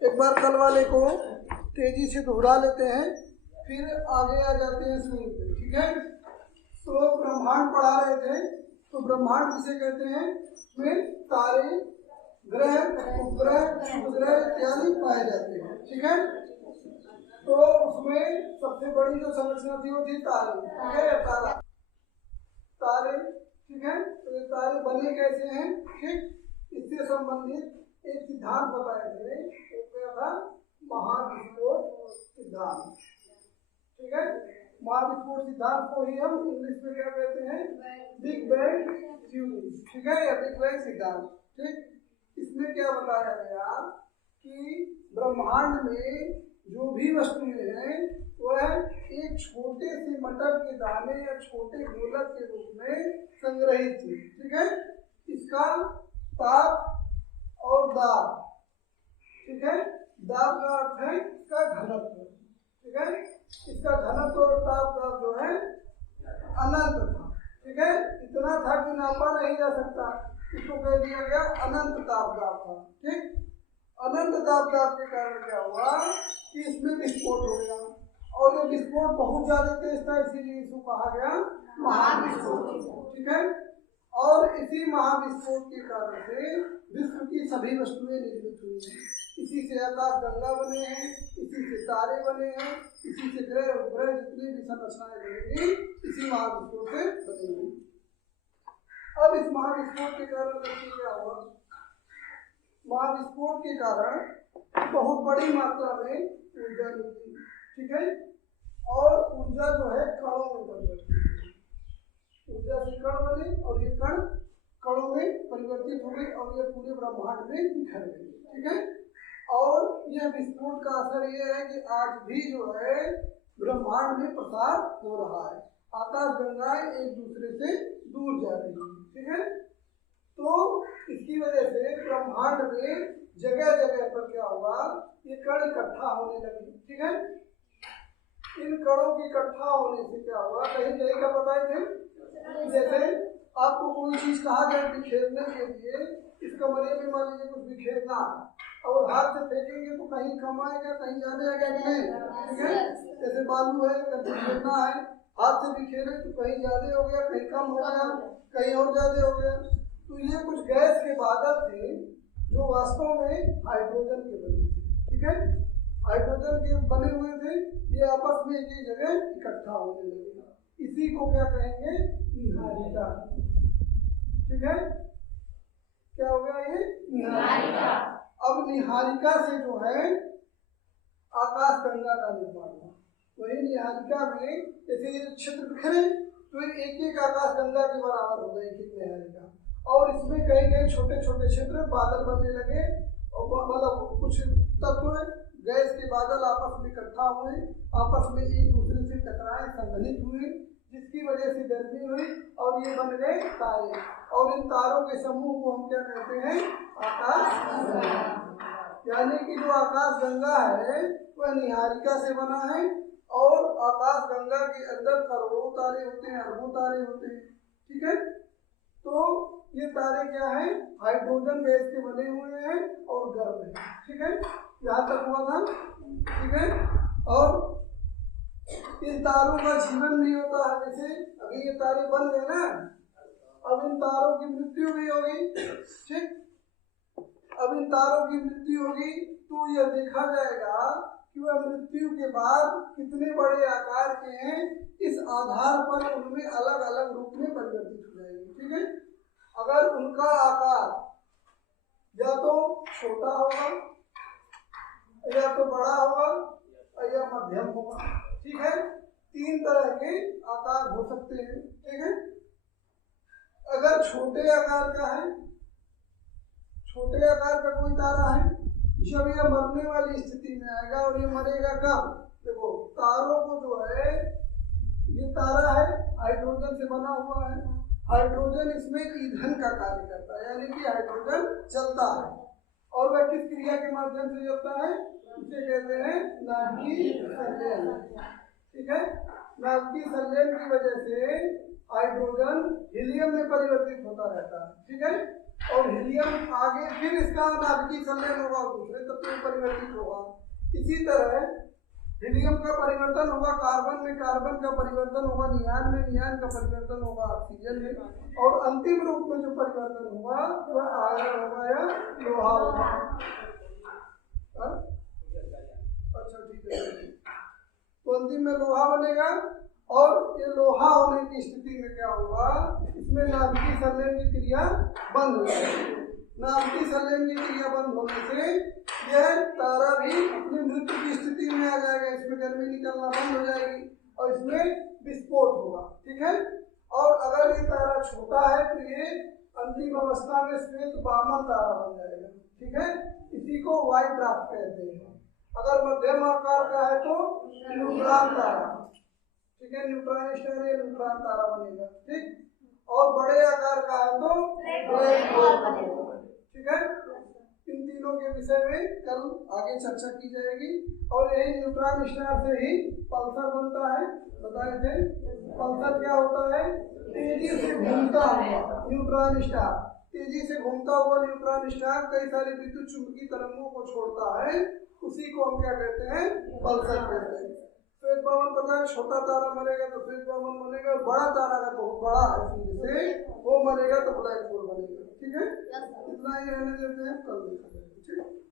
एक बार कल वाले को तेजी से दोहरा लेते हैं, फिर आगे आ जाते हैं स्क्रीन पे। ठीक है, तो ब्रह्मांड पढ़ा रहे थे। तो ब्रह्मांड किसे कहते हैं? में तारे, ग्रह, उपग्रह, उपग्रह इत्यादि पाए जाते हैं। ठीक है, तो उसमें सबसे बड़ी जो संरचना थी वो थी तारे। ठीक है, तारा, तारे। ठीक है, तो ये तारे बने कैसे हैं? ठीक, इससे संबंधित एक सिद्धांत बताए थे, वो क्या था? महाविस्फोट सिद्धांत। ठीक है, महाविस्फोट सिद्धांत को ही हम इंग्लिश में क्या कहते हैं? Big bang theory. ठीक है, या बिग बैंग सिद्धांत। ठीक, इसमें क्या बताया गया कि ब्रह्मांड में जो भी वस्तुएं हैं वह एक छोटे से मटर के दाने या छोटे गोलक के रूप में संग्रहित थी। ठीक है, इसका ताप और दाब, ठीक है, दाब का अर्थ है इसका घनत्व। ठीक है, इसका घनत्व और ताप दाब जो है अनंत था। ठीक है, इतना था कि नापा नहीं जा सकता, इसको कह दिया गया अनंत ताप दाब था। ठीक, अनंत ताप दाब के कारण क्या हुआ कि इसमें विस्फोट हो गया, और ये विस्फोट बहुत ज्यादा तेज था, इसीलिए इसको कहा गया महाविस्फोट। ठीक है, और इसी महाविस्फोट के कारण से विश्व की सभी वस्तुएं निर्मित हुई हैं। इसी से आकाश गंगा बने हैं, इसी से तारे बने हैं, इसी से ग्रह उपग्रह जितनी भी संरचनाएं बनेंगी इसी महाविस्फोट से बनेंगी। अब इस महाविस्फोट के कारण देखिए क्या हुआ। महाविस्फोट के कारण बहुत बड़ी मात्रा में ऊर्जा निकली। ठीक है, और ऊर्जा जो है कणों में परिवर्तित हुई। ऊर्जा से कण बने और ये कण कणों में परिवर्तित हो गई और ये पूरे ब्रह्मांड में बिखर गई। ठीक है, और यह विस्फोट का असर ये है कि आज भी जो है ब्रह्मांड में प्रसार हो रहा है। आकाश गंगाएं एक दूसरे से दूर जा रही है। ठीक है, तो इसकी वजह से ब्रह्मांड में जगह जगह पर क्या हुआ, ये कण इकट्ठा होने लगे। ठीक है, इन कणों के इकट्ठा होने से क्या हुआ, कहीं कहीं का बताए थे, जैसे आपको कोई चीज कहा जाए बिखेरने के लिए, इस कमरे में मान लीजिए कुछ बिखेरना और हाथ से फेंकेंगे तो कहीं कम आएगा, कहीं ज्यादा आएगा कि नहीं? ठीक है, जैसे बालू है, अगर बिखेरना है हाथ से बिखेरे तो कहीं ज्यादा हो गया, कहीं कम हो गया, कहीं और ज्यादा हो गया। तो ये कुछ गैस के बादल थे जो वास्तव में हाइड्रोजन के बने थे। ठीक है, हाइड्रोजन के बने हुए थे, ये आपस में एक ही जगह इकट्ठा होने लगे। इसी को क्या कहेंगे? निहारिका। ठीक है, क्या हो गया ये? निहारिका। अब निहारिका से जो है आकाश गंगा का निर्माण हुआ। वही निहारिका में जैसे ये क्षेत्र बिखरे तो एक एक आकाश गंगा के बराबर हो गए, एक निहारिका, और इसमें कई कई छोटे छोटे क्षेत्र बादल बनने लगे, और मतलब कुछ तत्व गैस के बादल आपस में इकट्ठा हुए, आपस में एक दूसरे से टकराए, संघनित हुए, जिसकी वजह से गर्मी हुई और ये बन गए तारे। और इन तारों के समूह को हम क्या कहते हैं? आकाश गंगा। यानी कि जो आकाश गंगा है वह निहारिका से बना है, और आकाश गंगा के अंदर करोड़ों तारे होते हैं, अरबों तारे होते हैं। ठीक है, तो ये तारे क्या है? हाइड्रोजन गैस के बने हुए हैं और गर्म है। ठीक है, यहाँ तक हुआ था। ठीक है, और इन तारों का जीवन भी होता है। जैसे अभी ये तारे बन गए ना, अब इन तारों की मृत्यु भी होगी। ठीक, अब इन तारों की मृत्यु होगी तो यह देखा जाएगा कि वह मृत्यु के बाद कितने बड़े आकार के हैं, इस आधार पर उनमें अलग अलग रूप में परिवर्तित हो जाएंगे। ठीक है, अगर उनका आकार या तो छोटा होगा, या तो बड़ा होगा, या मध्यम होगा। ठीक है, तीन तरह के आकार हो सकते हैं। ठीक है, अगर छोटे आकार का है, छोटे आकार का कोई तारा है, जब यह मरने वाली स्थिति में आएगा, और ये मरेगा कब? देखो तारों को जो है, ये तारा है हाइड्रोजन से बना हुआ है, हाइड्रोजन इसमें ईंधन का कार्य करता है, यानी कि हाइड्रोजन चलता है, और वह किस क्रिया के माध्यम से चलता है? इसे कहते हैं नाभिकीय संलयन। ठीक है, नाभिकीय संलयन की वजह से हाइड्रोजन हीलियम में परिवर्तित होता रहता है, ठीक है। और हीलियम आगे फिर इसका नाभिकीय संलयन होगा, दूसरे तत्व में परिवर्तित होगा। इसी तरह हीलियम का परिवर्तन होगा कार्बन में, कार्बन का परिवर्तन होगा नियान में, नियान का परिवर्तन होगा ऑक्सीजन में, और अंतिम रूप में जो परिवर्तन होगा वह आयरन होगा या लोहा होगा। अच्छा ठीक है, तो अंतिम में लोहा बनेगा। और ये लोहा होने की स्थिति में क्या होगा, इसमें नाभिकीय संलयन की क्रिया बंद हो जाएगी। नाभिकीय संलयन की क्रिया बंद होने से यह तारा भी अपनी मृत्यु की स्थिति में आ जाएगा, इसमें गर्मी निकलना बंद हो जाएगी और इसमें विस्फोट होगा, ठीक है। और अगर ये तारा छोटा है तो ये अंतिम अवस्था में श्वेत वामन तारा बन जाएगा, ठीक है। इसी को व्हाइट ड्वार्फ कहते हैं। अगर मध्यम आकार का है तो न्यूट्रॉन तारा, ठीक है, न्यूट्रॉन स्टार या न्यूट्रॉन तारा बनेगा, ठीक। और बड़े आकार का है तो ब्लैक होल बनेगा, ठीक है। इन तीनों के विषय में कल आगे चर्चा की जाएगी। और यही न्यूट्रॉन स्टार से ही पल्सर बनता है, बताए थे। पल्सर क्या होता है, तेजी से घूमता हुआ न्यूट्रॉन स्टार, तेजी से घूमता हुआ न्यूट्रॉन स्टार कई सारे विद्युत चुंबकीय तरंगों को छोड़ता है, उसी को हम क्या कहते हैं, पल्सर कहते हैं। श्वेत वामन पता है, छोटा तारा मरेगा तो श्वेत वामन बनेगा, बड़ा तारा अगर बहुत बड़ा है सूर्य से वो मरेगा तो ब्लैक होल बनेगा, ठीक है। इतना ही रहने देते हैं, कल देखते हैं, ठीक है।